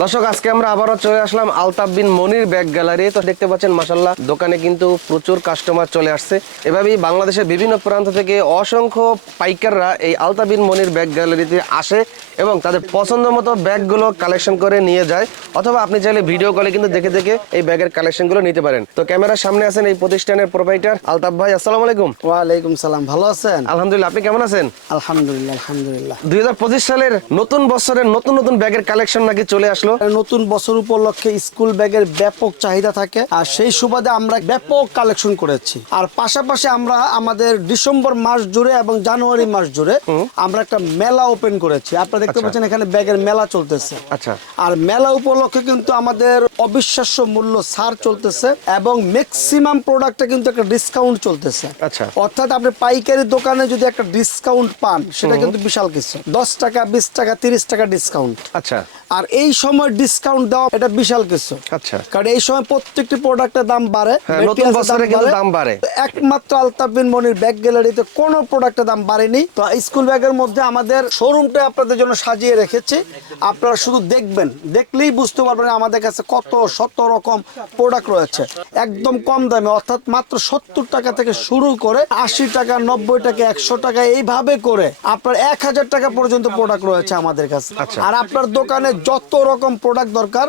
দর্শক, আজকে আমরা আবারও চলে আসলাম আলতাফ বিন মনির ব্যাগ গ্যালারি। তো দেখতে পাচ্ছেন মাসাল্লাহ দোকানে কিন্তু প্রচুর কাস্টমার চলে আসছে। এভাবেই বাংলাদেশের বিভিন্ন প্রান্ত থেকে অসংখ্য পাইকাররা এই আলতাফ বিন মনির ব্যাগ গ্যালারিতে আসে। এবং তাদের পছন্দ মতো ব্যাগগুলো কালেকশন করে নিয়ে যায়। অথবা আপনি চাইলে ভিডিও কলে কিন্তু দেখে দেখে এই ব্যাগের কালেকশনগুলো নিতে পারেন। তো ক্যামেরার সামনে আছেন এই প্রতিষ্ঠানের প্রোভাইডার আলতাফ ভাই আসসালামু আলাইকুম। ওয়ালাইকুম সালাম ভালো আছেন? আলহামদুলিল্লাহ আপনি কেমন আছেন? আলহামদুলিল্লাহ আলহামদুলিল্লাহ। দুই সালের নতুন বছরের নতুন নতুন ব্যাগের কালেকশন নাকি চলে আসলো? নতুন বছর উপলক্ষে স্কুল ব্যাগের ব্যাপক চাহিদা থাকে আর সেই সুবাদে আমরা ব্যাপক কালেকশন করেছি। আর পাশাপাশি আমরা আমাদের ডিসেম্বর মাস জুড়ে এবং জানুয়ারি মাস জুড়ে আমরা একটা মেলা ওপেন করেছি। আপনারা দেখতে আচ্ছা। পাচ্ছেন এখানে ব্যাগের মেলা চলতেছে। আচ্ছা। আর মেলা উপলক্ষে কিন্তু আমাদের অবিশ্বাস্য মূল্য ছাড় চলতেছে এবং ম্যাক্সিমাম প্রোডাক্টে কিন্তু একটা ডিসকাউন্ট চলতেছে। আচ্ছা। অর্থাৎ আপনি পাইকারি দোকানে যদি একটা ডিসকাউন্ট পান সেটা কিন্তু বিশাল কিছু। দশ টাকা বিশ টাকা তিরিশ টাকা ডিসকাউন্ট আচ্ছা। আর এই সময় ডিসকাউন্ট দেওয়া এটা বিশাল কিছু। আচ্ছা। কারণ এই সময় প্রত্যেকটি প্রোডাক্টের দাম বাড়ে হ্যাঁ, নতুন বছরে কিন্তু দাম বাড়ে। একমাত্র আলতাফ বিন মনির ব্যাগ গ্যালারিতে কোনো প্রোডাক্টের দাম বাড়েনি। তো স্কুল ব্যাগের মধ্যে আমাদের শোরুমটা আপনাদের জন্য সাজিয়ে রেখেছি। আপনারা শুধু দেখবেন দেখলেই বুঝতে পারবেন আমাদের কাছে কত শত রকম প্রোডাক্ট রয়েছে। একদম কম দামে অর্থাৎ মাত্র সত্তর টাকা থেকে শুরু করে আশি টাকা নব্বই টাকা একশো টাকা এইভাবে করে আপনার এক হাজার টাকা পর্যন্ত প্রোডাক্ট রয়েছে আমাদের কাছে। আচ্ছা। আর আপনার দোকানে যত রকম প্রোডাক্ট দরকার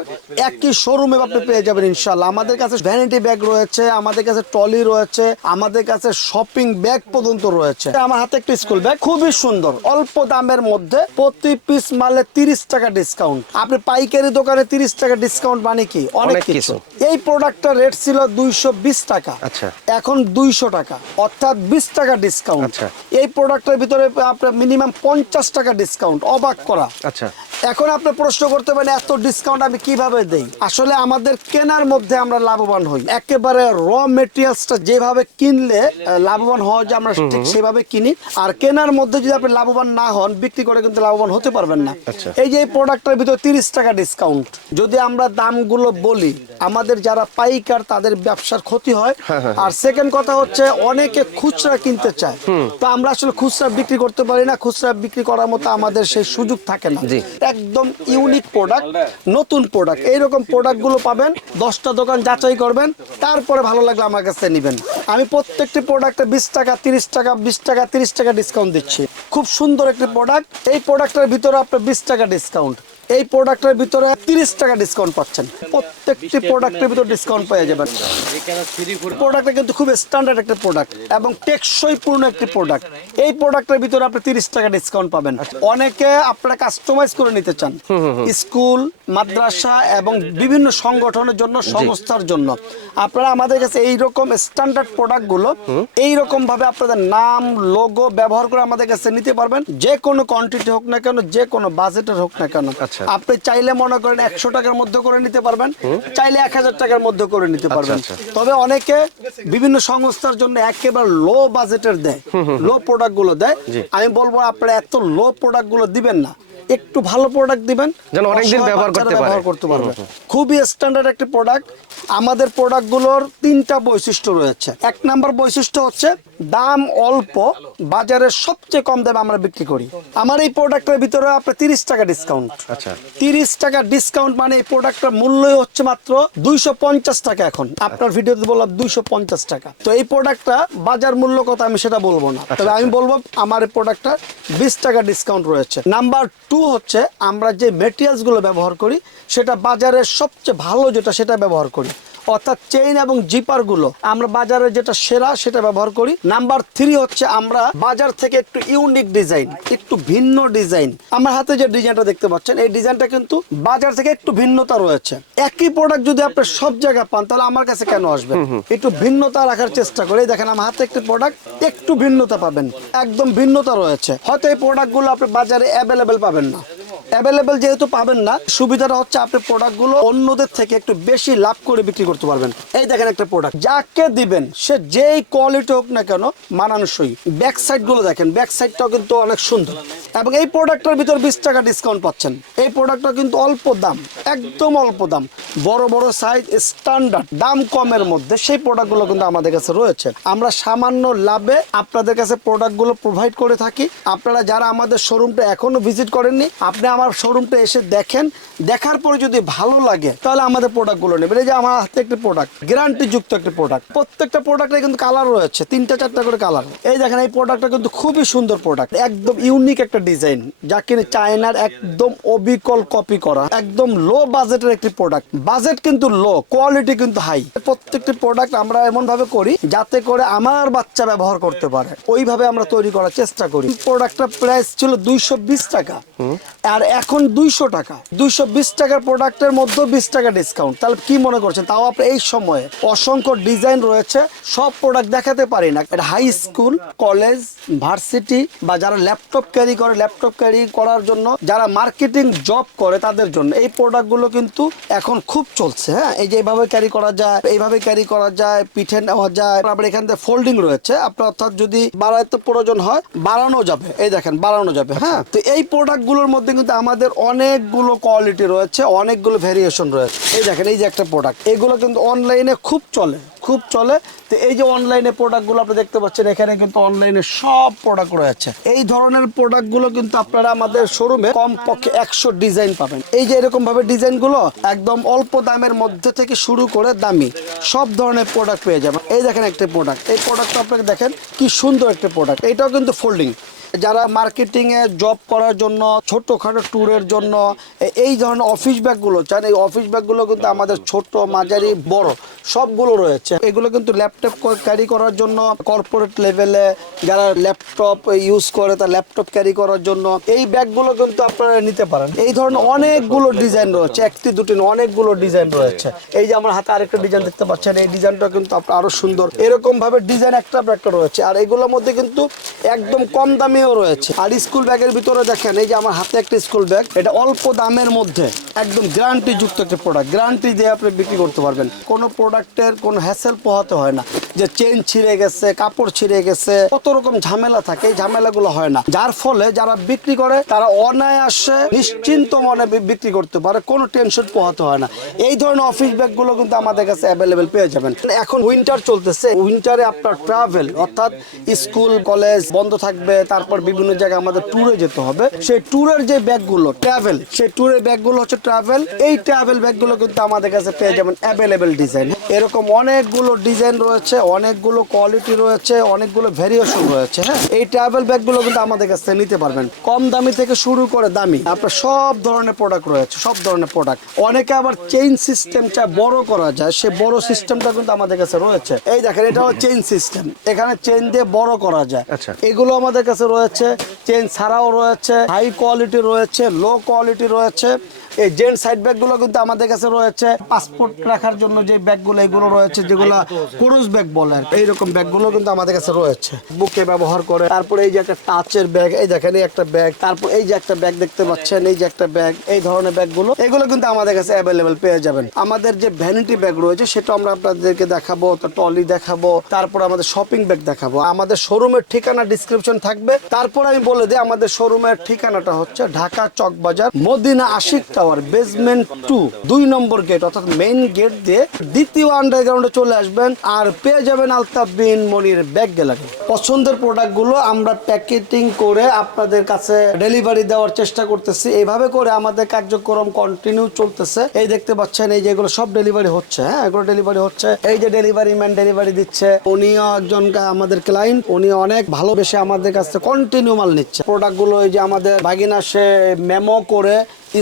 একই শোরুমে আপনি পেয়ে যাবেন ইনশাল্লাহ আমাদের কাছে ভ্যানিটি ব্যাগ রয়েছে আমাদের কাছে টলি রয়েছে আমাদের কাছে শপিং ব্যাগ পর্যন্ত রয়েছে। আমার হাতে একটা স্কুল ব্যাগ খুবই সুন্দর অল্প দামের মধ্যে প্রতি পিস মালে তিরিশ টাকা ডিসকাউন্ট আপনি পাইকারি দোকানে তিরিশ টাকা ডিসকাউন্ট মানে কি? অনেক কিছু। এই প্রোডাক্টটার রেট ছিল দুইশো বিশ টাকা। আচ্ছা। এখন দুইশো টাকা। অর্থাৎ বিশ টাকা ডিসকাউন্ট আচ্ছা। এই প্রোডাক্টের ভিতরে আপনার মিনিমাম পঞ্চাশ টাকা ডিসকাউন্ট অবাক করা। আচ্ছা। এখন আপনি প্রশ্ন করতে পারেন এত ডিসকাউন্ট আমি কীভাবে দেই? আসলে আমাদের কেনার মধ্যে আমরা লাভবান হই। একেবারে র মেটেরিয়ালসটা যেভাবে কিনলে লাভবান হওয়া যায় আমরা ঠিক সেভাবে কিনি। আর কেনার মধ্যে যদি আপনি লাভবান না হন বিক্রি করে কিন্তু লাভবান হতে পারবেন না। আচ্ছা। এই যে প্রোডাক্টের ভিতরে তিরিশ টাকা ডিসকাউন্ট যদি আমরা দামগুলো বলি আমাদের যারা পাইকার তাদের ব্যবসার ক্ষতি হয়। আর সেকেন্ড কথা হচ্ছে অনেকে খুচরা কিনতে চায়। তো আমরা আসলে খুচরা বিক্রি করতে পারি না। খুচরা বিক্রি করার মতো আমাদের সেই সুযোগ থাকে না। একদম ইউনিক প্রোডাক্ট নতুন প্রোডাক্ট এইরকম প্রোডাক্টগুলো পাবেন দশটা দোকান যাচাই করবেন তারপরে ভালো লাগলে আমার কাছে নেবেন। আমি প্রত্যেকটি প্রোডাক্টে বিশ টাকা তিরিশ টাকা বিশ টাকা তিরিশ টাকা ডিসকাউন্ট দিচ্ছি। খুব সুন্দর একটি প্রোডাক্ট এই প্রোডাক্টের ভিতরে আপনার বিশ টাকা ডিসকাউন্ট এই প্রোডাক্টের ভিতরে তিরিশ টাকা ডিসকাউন্ট পাচ্ছেন। প্রত্যেকটি প্রোডাক্টের ভিতরে ডিসকাউন্ট পেয়ে যাবেন প্রোডাক্টটা কিন্তু খুব স্ট্যান্ডার্ড একটা প্রোডাক্ট এবং টেকসই পূর্ণ একটি প্রোডাক্ট এই প্রোডাক্টের ভিতরে আপনি তিরিশ টাকা ডিসকাউন্ট পাবেন। অনেকে আপনারা কাস্টমাইজ করে নিতে চান। স্কুল মাদ্রাসা এবং বিভিন্ন সংগঠনের জন্য সংস্থার জন্য। আপনারা আমাদের কাছে এইরকম স্ট্যান্ডার্ড প্রোডাক্টগুলো এইরকম ভাবে আপনাদের নাম লোগো ব্যবহার করে আমাদের কাছে নিতে পারবেন। যে কোনো কোয়ান্টিটি হোক না কেন যে কোনো বাজেটের হোক না কেন। আপনি চাইলে মনে করেন একশো টাকার মধ্যে করে নিতে পারবেন চাইলে এক হাজার টাকার মধ্যে করে নিতে পারবেন। আচ্ছা। তবে অনেকে বিভিন্ন সংস্থার জন্য একেবারে লো বাজেটের দেয় লো প্রোডাক্টগুলো দেয়। আমি বলব আপনারা এত লো প্রোডাক্টগুলো দিবেন না। একটু ভালো প্রোডাক্ট দিবেন যেন অনেকদিন ব্যবহার করতে পারে। ব্যবহার করতে পারবে। খুবই স্ট্যান্ডার্ড একটি প্রোডাক্ট আমাদের প্রোডাক্টগুলোর তিনটা বৈশিষ্ট্য রয়েছে। এক নাম্বার বৈশিষ্ট্য হচ্ছে দাম অল্প বাজারের সবচেয়ে কম দামে আমরা বিক্রি করি। আমার এই প্রোডাক্টের ভিতরে আপনার তিরিশ টাকা ডিসকাউন্ট আচ্ছা। তিরিশ টাকা ডিসকাউন্ট মানে এই প্রোডাক্টটার মূল্যই হচ্ছে মাত্র দুইশো পঞ্চাশ টাকা এখন। আপনার ভিডিওতে বললাম দুইশো পঞ্চাশ টাকা। তো এই প্রোডাক্টটা বাজার মূল্য কত আমি সেটা বলব না। তবে আমি বলব আমার এই প্রোডাক্টটা বিশ টাকা ডিসকাউন্ট রয়েছে। নাম্বার টু হচ্ছে আমরা যে মেটেরিয়ালসগুলো ব্যবহার করি সেটা বাজারের সবচেয়ে ভালো যেটা সেটা ব্যবহার করি। অর্থাৎ চেইন এবং জিপারগুলো। আমরা বাজারে যেটা সেরা সেটা ব্যবহার করি। নাম্বার থ্রি হচ্ছে আমরা বাজার থেকে একটু ইউনিক ডিজাইন একটু ভিন্ন ডিজাইন আমার হাতে যে ডিজাইনটা দেখতে পাচ্ছেন এই ডিজাইনটা কিন্তু বাজার থেকে একটু ভিন্নতা রয়েছে। একই প্রোডাক্ট যদি আপনি সব জায়গায় পান তাহলে আমার কাছে কেন আসবেন একটু ভিন্নতা রাখার চেষ্টা করি। দেখেন আমার হাতে একটি প্রোডাক্ট একটু ভিন্নতা পাবেন। একদম ভিন্নতা রয়েছে। হয়তো এই প্রোডাক্টগুলো আপনি বাজারে অ্যাভেলেবেল পাবেন না। অ্যাভেলেবেল যেহেতু পাবেন না, সুবিধাটা হচ্ছে আপনি প্রোডাক্টগুলো অন্যদের থেকে একটু বেশি লাভ করে বিক্রি করতে পারবেন। এই দেখেন একটা প্রোডাক্ট যাকে দিবেন, সে যেই কোয়ালিটি হোক না কেন, মানানসই। ব্যাক সাইডগুলো দেখেন ব্যাক সাইডটাও কিন্তু অনেক সুন্দর। এবং এই প্রোডাক্টের ভিতর বিশ টাকা ডিসকাউন্ট পাচ্ছেন। এই প্রোডাক্টটা কিন্তু অল্প দাম, একদম অল্প দাম। বড় বড় সাইজ স্ট্যান্ডার্ড দাম কমের মধ্যে সেই প্রোডাক্টগুলো কিন্তু আমাদের কাছে রয়েছে। আমরা সামান্য লাভে আপনাদের কাছে প্রোডাক্টগুলো প্রোভাইড করে থাকি। আপনারা যারা আমাদের শোরুমটা এখনও ভিজিট করেননি, আপনি আমার শোরুমটা এসে দেখেন। দেখার পরে যদি ভালো লাগে, তাহলে আমাদের প্রোডাক্টগুলো নেবেন। এই যে আমার হাতে একটি প্রোডাক্ট গ্যারান্টি যুক্ত একটি প্রোডাক্ট প্রত্যেকটা প্রোডাক্টে কিন্তু কালার রয়েছে, তিনটা, চারটা করে কালার এই দেখেন, এই প্রোডাক্টটা কিন্তু খুবই সুন্দর প্রোডাক্ট একদম ইউনিক একটা ডিজাইন যা কিনে চায়নার একদম অবিকল কপি করা একদম লো বাজেটের একটি প্রোডাক্ট বাজেট কিন্তু লো কোয়ালিটি কিন্তু হাই প্রত্যেকটি প্রোডাক্ট আমরা এমন ভাবে করি যাতে করে আমার বাচ্চা ব্যবহার করতে পারে। ওইভাবে আমরা তৈরি করার চেষ্টা করি। প্রোডাক্টটা প্রাইস ছিল দুইশো বিশ টাকা। আর এখন দুইশো টাকা। দুইশো বিশ টাকার প্রোডাক্টের মধ্যে বিশ টাকা ডিসকাউন্ট তাহলে কি মনে করছেন? তাও আপনি এই সময়ে অসংখ্য ডিজাইন রয়েছে সব প্রোডাক্ট দেখাতে পারি না। হাই স্কুল কলেজ ভার্সিটি বা যারা ল্যাপটপ ক্যারি করে ল্যাপটপ ক্যারি করার জন্য যারা মার্কেটিং জব করে তাদের জন্য এই প্রোডাক্টগুলো কিন্তু এখন খুব চলছে হ্যাঁ? এই যে এইভাবে ক্যারি করা যায় এইভাবে ক্যারি করা যায় পিঠে নেওয়া যায় আবার এখান থেকে ফোল্ডিং রয়েছে আপনার অর্থাৎ যদি বাড়াইতে প্রয়োজন হয় বাড়ানো যাবে এই দেখেন বাড়ানো যাবে হ্যাঁ? তো এই প্রোডাক্টগুলোর মধ্যে কিন্তু আমাদের অনেকগুলো কোয়ালিটি রয়েছে অনেকগুলো ভেরিয়েশন রয়েছে। এই দেখেন এই যে একটা প্রোডাক্ট এগুলো কিন্তু অনলাইনে খুব চলে খুব চলে। তো এই যে অনলাইনে প্রোডাক্টগুলো আপনি দেখতে পাচ্ছেন এখানে কিন্তু অনলাইনে সব প্রোডাক্ট রয়েছে। এই ধরনের প্রোডাক্টগুলো কিন্তু আপনারা আমাদের শোরুমে কম পক্ষে একশো ডিজাইন পাবেন। এই যে এরকম ভাবে ডিজাইনগুলো একদম অল্প দামের মধ্যে থেকে শুরু করে দামি, সব ধরনের প্রোডাক্ট পেয়ে যাবেন। এই দেখেন একটা প্রোডাক্ট এই প্রোডাক্ট আপনাকে দেখেন কি সুন্দর একটা প্রোডাক্ট এটাও কিন্তু ফোল্ডিং যারা মার্কেটিংয়ে জব করার জন্য, ছোটোখাটো ট্যুরের জন্য এই ধরনের অফিস ব্যাগগুলো চান এই অফিস ব্যাগগুলো কিন্তু আমাদের ছোট, মাঝারি, বড়, সবগুলো রয়েছে। এগুলো কিন্তু ল্যাপটপ ক্যারি করার জন্য কর্পোরেট লেভেলে যারা ল্যাপটপ ইউজ করে, তার ল্যাপটপ ক্যারি করার জন্য, এই ব্যাগগুলো কিন্তু আপনারা নিতে পারেন। এই ধরনের অনেকগুলো ডিজাইন রয়েছে, একটি, দুটি, অনেকগুলো ডিজাইন রয়েছে। এই যে আমার হাতে আরেকটা ডিজাইন দেখতে পাচ্ছেন, এই ডিজাইনটা কিন্তু আপনার আরও সুন্দর। এরকম ভাবে ডিজাইন একটা একটা রয়েছে, আর এগুলোর মধ্যে কিন্তু একদম কম দামেও রয়েছে। আর স্কুল ব্যাগের ভিতরে দেখেন, এই যে আমার হাতে একটা স্কুল ব্যাগ এটা অল্প দামের মধ্যে একদম গ্যারান্টি যুক্ত একটা প্রোডাক্ট গ্যারান্টি দিয়ে আপনি বিক্রি করতে পারবেন। কোনো প্রোডাক্টের কোনো হ্যাসেল পোহাতে হয় না। যে চেন ছিঁড়ে গেছে, কাপড় ছিঁড়ে গেছে, কত রকম ঝামেলা থাকে, এই ঝামেলাগুলো হয় না। যার ফলে যারা বিক্রি করে, তারা অনায়াসে নিশ্চিন্ত মনে বিক্রি করতে পারে, কোনো টেনশন পোহাতে হয় না। এই ধরনের অফিস ব্যাগগুলো কিন্তু আমাদের কাছে অ্যাভেলেবেল পেয়ে যাবেন। এখন উইন্টার চলতেছে উইন্টারে আপনার ট্রাভেল অর্থাৎ স্কুল কলেজ বন্ধ থাকবে, তারপর বিভিন্ন জায়গায় আমাদের ট্যুরে যেতে হবে। সেই ট্যুরের যে ব্যাগগুলো ট্রাভেল সেই ট্যুরের ব্যাগগুলো হচ্ছে ট্রাভেল এই ট্রাভেল ব্যাগগুলো কিন্তু আমাদের কাছে পেয়ে যাবেন অ্যাভেলেবেল ডিজাইন এরকম অনেকগুলো ডিজাইন রয়েছে অনেকগুলো কোয়ালিটি রয়েছে অনেকগুলো ভেরিয়েশন রয়েছে হ্যাঁ? এই ট্রাভেল ব্যাগগুলো কিন্তু আমাদের কাছ থেকে নিতে পারবেন। কম দামি থেকে শুরু করে দামি আপনার সব ধরনের প্রোডাক্ট রয়েছে সব ধরনের প্রোডাক্ট অনেকে আবার চেইন সিস্টেমটা বড় করা যায় সে বড় সিস্টেমটা কিন্তু আমাদের কাছে রয়েছে। এই দেখেন এটা হচ্ছে চেইন সিস্টেম এখানে চেইন দিয়ে বড় করা যায়। আচ্ছা। এগুলো আমাদের কাছে রয়েছে চেইন ছাড়াও রয়েছে হাই কোয়ালিটি রয়েছে লো কোয়ালিটি রয়েছে। এই জেন্ট সাইড ব্যাগগুলো কিন্তু আমাদের কাছে রয়েছে। পাসপোর্ট রাখার জন্য যে ব্যাগগুলো, এগুলো রয়েছে, যেগুলো ক্রুজ ব্যাগ বলে আর কি। এইরকম ব্যাগগুলো কিন্তু আমাদের কাছে রয়েছে। বুকে ব্যবহার করে, তারপরে এই যে একটা টাচের ব্যাগ, এই দেখেন এই একটা ব্যাগ, তারপর এই যে একটা ব্যাগ দেখতে পাচ্ছেন, এই যে একটা ব্যাগ, এই ধরনের ব্যাগগুলো, এগুলো কিন্তু আমাদের কাছে অ্যাভেলেবেল পেয়ে যাবেন। আমাদের যে ভ্যানিটি ব্যাগ রয়েছে, সেটা আমরা আপনাদেরকে দেখাবো টলি দেখাবো, তারপর আমাদের শপিং ব্যাগ দেখাবো। আমাদের শোরুমের ঠিকানা ডিসক্রিপশন থাকবে। তারপর আমি বলে দিই, আমাদের শোরুমের ঠিকানাটা হচ্ছে Dhaka Chawkbazar, Madina Ashiq tower basement two দুই নম্বর গেট অর্থাৎ মেইন গেট দিয়ে দ্বিতীয় আন্ডারগ্রাউন্ডে চলে আসবেন আর পেয়ে যাবেন আলতাফ বিন মনির ব্যাগ গ্যালারি পছন্দের প্রোডাক্টগুলো আমরা প্যাকেটিং করে আপনাদের কাছে ডেলিভারি দেওয়ার চেষ্টা করতেছি। এইভাবে করে আমাদের কার্যক্রম কন্টিনিউ চলতেছে। এই দেখতে পাচ্ছেন, এই যেগুলো সব ডেলিভারি হচ্ছে হ্যাঁ? এগুলো ডেলিভারি হচ্ছে। এই যে ডেলিভারি ম্যান ডেলিভারি দিচ্ছে, উনিও একজন আমাদের ক্লায়েন্ট উনি অনেক ভালোবেসে আমাদের কাছে কন্টিনিউ মাল নিচ্ছে। প্রোডাক্টগুলো এই যে আমাদের ভাগিনা সে মেমো করে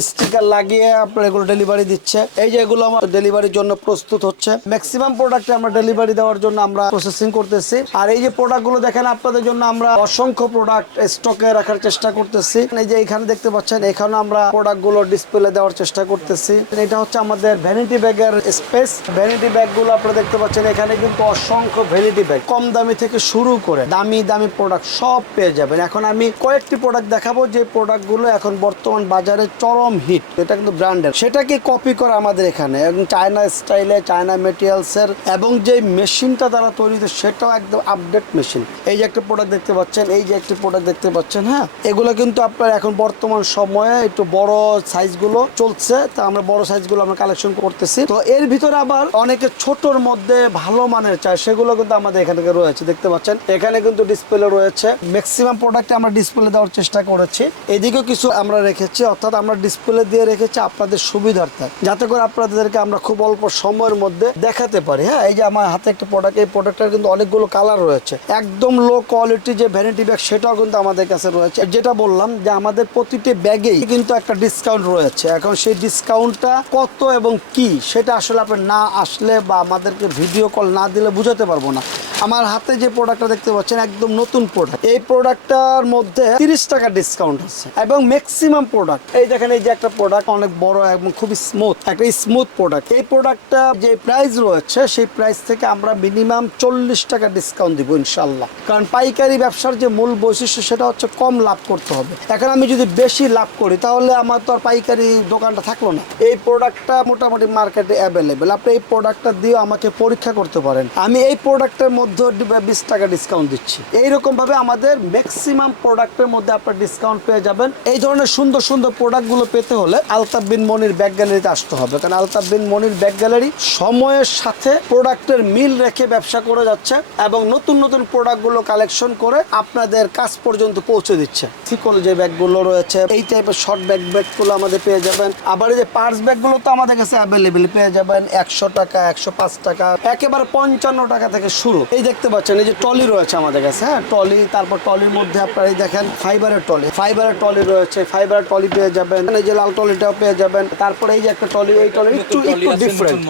স্টিকার লাগিয়ে আপনার এগুলো ডেলিভারি দিচ্ছে। এই যে এগুলো আমার ডেলিভারির জন্য প্রস্তুত হচ্ছে। ম্যাক্সিমাম প্রোডাক্টে আমরা ডেলিভারি দেওয়ার জন্য আমরা প্রসেসিং করতেছি। আর এই যে প্রোডাক্টগুলো দেখেন, আপনাদের জন্য আমরা অসংখ্য প্রোডাক্ট স্টকে রাখার চেষ্টা করতেছি। এই যে এখানে দেখতে পাচ্ছেন, এখানে আমরা প্রোডাক্টগুলো ডিসপ্লে দেওয়ার চেষ্টা করতেছি। এটা হচ্ছে আমাদের ভ্যানিটি ব্যাগের স্পেস ভ্যানিটি ব্যাগগুলো আপনারা দেখতে পাচ্ছেন, এখানে কিন্তু অসংখ্য ভ্যানিটি ব্যাগ কম দামি থেকে শুরু করে দামি দামি প্রোডাক্ট সব পেয়ে যাবেন। এখন আমি কয়েকটি প্রোডাক্ট দেখাবো। যে প্রোডাক্টগুলো এখন বর্তমান বাজারে চরম গরম হিট এটা কিন্তু ব্র্যান্ডের সেটাকে কপি করে আমাদের এখানে। এবং চায়না স্টাইলে চায়না মেটেরিয়ালসের এবং যে মেশিনটা তৈরি হয়েছে, সেটাও একদম আপডেট মেশিন এই যে একটা প্রোডাক্ট দেখতে পাচ্ছেন, এই যে একটি প্রোডাক্ট দেখতে পাচ্ছেন হ্যাঁ? এগুলো কিন্তু আপনার এখন বর্তমান সময়ে একটু বড় সাইজগুলো চলছে। তা আমরা বড় সাইজগুলো আমরা কালেকশন করতেছি। তো এর ভিতরে আবার অনেকে ছোটর মধ্যে ভালো মানের চায়, সেগুলো কিন্তু আমাদের এখানে রয়েছে। দেখতে পাচ্ছেন, এখানে কিন্তু ডিসপ্লে রয়েছে। ম্যাক্সিমাম প্রোডাক্টে আমরা ডিসপ্লে দেওয়ার চেষ্টা করেছি। এদিকেও কিছু আমরা রেখেছি, অর্থাৎ আমরা ডিসপ্লে দিয়ে রেখেছি আপনাদের সুবিধার্থে। যাতে করে আপনাদেরকে আমরা খুব অল্প সময়ের মধ্যে দেখাতে পারি। হ্যাঁ এই যে আমার হাতে একটা প্রোডাক্ট এই প্রোডাক্টের কিন্তু অনেকগুলো কালার রয়েছে। একদম লো কোয়ালিটি যে ভ্যানিটি ব্যাগ সেটাও কিন্তু আমাদের কাছে রয়েছে। যেটা বললাম যে আমাদের প্রতিটি ব্যাগেই কিন্তু একটা ডিসকাউন্ট রয়েছে। এখন সেই ডিসকাউন্টটা কত এবং কি, সেটা আসলে আপনি না আসলে বা আমাদেরকে ভিডিও কল না দিলে বুঝাতে পারব না। আমার হাতে যে প্রোডাক্টটা দেখতে পাচ্ছেন, একদম নতুন প্রোডাক্ট এই প্রোডাক্টটার মধ্যে তিরিশ টাকা ডিসকাউন্ট আছে। এবং ম্যাক্সিমাম প্রোডাক্ট এই দেখেন এই যে একটা প্রোডাক্ট অনেক বড় এবং খুবই স্মুথ একটা স্মুথ প্রোডাক্ট এই প্রোডাক্টটা যে প্রাইস রয়েছে, সেই প্রাইস থেকে আমরা মিনিমাম চল্লিশ টাকা ডিসকাউন্ট দিব ইনশাল্লাহ কারণ পাইকারি ব্যবসার যে মূল বৈশিষ্ট্য, সেটা হচ্ছে কম লাভ করতে হবে। এখন আমি যদি বেশি লাভ করি, তাহলে আমার তো আর পাইকারি দোকানটা থাকল না। এই প্রোডাক্টটা মোটামুটি মার্কেটে অ্যাভেলেবেল আপনি এই প্রোডাক্টটা দিয়ে আমাকে পরীক্ষা করতে পারেন। আমি এই প্রোডাক্টের মধ্যে বিশ টাকা ডিসকাউন্ট দিচ্ছি। এইরকম ভাবে আমাদের ম্যাক্সিমাম প্রোডাক্টের মধ্যে আপনার ডিসকাউন্ট পেয়ে যাবেন। এই ধরনের সুন্দর সুন্দর প্রোডাক্টগুলো পেতে হলে আলতাফ বিন মনির ব্যাগ গ্যালারিতে আসতে হবে। কারণ আলতাফ বিন মনির ব্যাগ গ্যালারি সময়ের সাথে প্রোডাক্টের মিল রেখে ব্যবসা করে যাচ্ছে এবং নতুন নতুন প্রোডাক্টগুলো কালেকশন করে আপনাদের কাছ পর্যন্ত পৌঁছে দিচ্ছে। সিকল যে ব্যাগগুলো রয়েছে, এই টাইপের শর্ট ব্যাগ ব্যাগগুলো আমাদের পেয়ে যাবেন। আবার এই যে পার্স ব্যাগগুলো তো আমাদের কাছে অ্যাভেলেবেল পেয়ে যাবেন একশো টাকা, একশো পাঁচ টাকা, একেবারে পঞ্চান্ন টাকা থেকে শুরু। এই দেখতে পাচ্ছেন, এই যে টলি রয়েছে আমাদের কাছে হ্যাঁ? টলি তারপর টলির মধ্যে আপনারা দেখেন ফাইবারের টলি ফাইবারের টলি রয়েছে ফাইবারের টলি পেয়ে যাবেন। এই যে লাল টলিটাও পেয়ে যাবেন। তারপরে এই যে একটা টলি এই টলি একটু একটু ডিফারেন্ট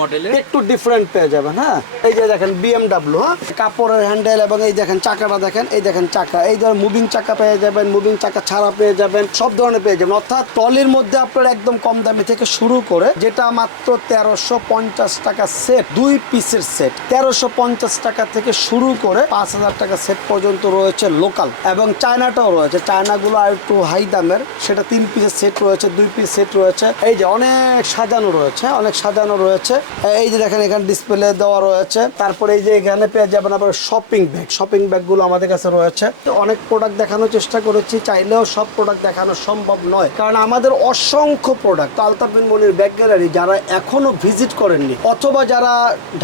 একটু ডিফারেন্ট পেয়ে যাবেন হ্যাঁ? এই যে দেখেন বিএমডাব্লিউ হ্যাঁ? কাপড়ের হ্যান্ডেল এবং এই দেখেন চাকাটা দেখেন এই দেখেন চাকা। এই ধরনের মুভিং চাকা পেয়ে যাবেন মুভিং চাকা ছাড়া পেয়ে যাবেন সব ধরনের পেয়ে যাবেন। অর্থাৎ টলির মধ্যে আপনার একদম কম দামি থেকে শুরু করে যেটা মাত্র তেরোশো পঞ্চাশ টাকা সেট দুই পিসের সেট তেরোশো পঞ্চাশ টাকা থেকে শুরু করে পাঁচ হাজার টাকা সেট পর্যন্ত রয়েছে লোকাল এবং চায়নাটাও রয়েছে চায়নাগুলো আর একটু হাই দামের সেটা তিন পিসের সেট রয়েছে দুই পিস সেট রয়েছে। এই যে অনেক সাজানো রয়েছে, অনেক সাজানো রয়েছে। এই যে দেখেন, এখানে ডিসপ্লে দেওয়া রয়েছে। তারপরে এই যে এখানে পেয়ে যাবেন আবার শপিং ব্যাগ শপিং ব্যাগগুলো আমাদের কাছে রয়েছে। তো অনেক প্রোডাক্ট দেখানোর চেষ্টা করেছি, চাইলেও সব প্রোডাক্ট দেখানো সম্ভব নয়। কারণ আমাদের অসংখ্য product Altaf Bin Monir bag gallery যারা এখনও ভিজিট করেননি, অথবা যারা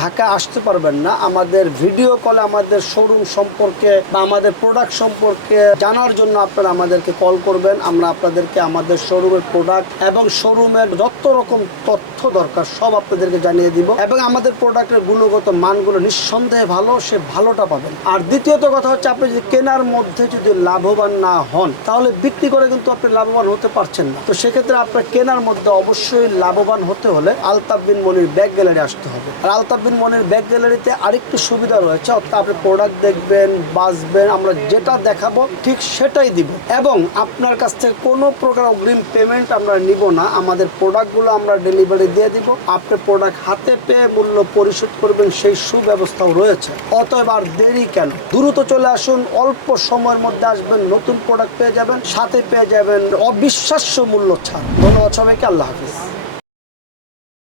ঢাকা আসতে পারবেন না, আমাদের ভিডিও কলে আমাদের শোরুম সম্পর্কে বা আমাদের প্রোডাক্ট সম্পর্কে জানার জন্য আপনারা আমাদেরকে কল করবেন। আমরা আপনাদেরকে আমাদের শোরুমের প্রোডাক্ট এবং শোরুমের যত রকম তথ্য দরকার, সব আপনাদেরকে জানিয়ে দিব। এবং আমাদের প্রোডাক্টের গুণগত মানগুলো নিঃসন্দেহে ভালো, সে ভালোটা পাবেন। আর দ্বিতীয়ত কথা হচ্ছে, আপনি যদি কেনার মধ্যে যদি লাভবান না হন, তাহলে বিক্রি করে কিন্তু আপনি লাভবান হতে পারছেন না। তো সেক্ষেত্রে আপনার কেনার মধ্যে অবশ্যই লাভবান হতে হলে আলতাফ বিন মনির ব্যাগ গ্যালারি আসতে হবে। আর আলতাফ বিন মনির ব্যাগ গ্যালারিতে আরেকটু সুবিধা রয়েছে, অর্থাৎ আপনি প্রোডাক্ট দেখবেন, বাঁচবেন, আমরা যেটা দেখাবো ঠিক সেটাই দিব। এবং আপনার কাছ থেকে কোনো প্রকার অগ্রিম পেমেন্ট আমরা নিব না। আমাদের প্রোডাক্টগুলো আমরা ডেলিভারি দিয়ে দিব। আপনি প্রোডাক্ট হাতে পেয়ে মূল্য পরিশোধ করবেন, সেই সুব্যবস্থাও রয়েছে। অতএব আর দেরি কেন? দ্রুত চলে আসুন, অল্প সময়ের মধ্যে আসবেন, নতুন প্রোডাক্ট পেয়ে যাবেন, সাথে পেয়ে যাবেন অবিশ্বাস্য মূল্য ছাড়। ধন্যবাদ সবাইকে, আল্লাহ হাফিজ।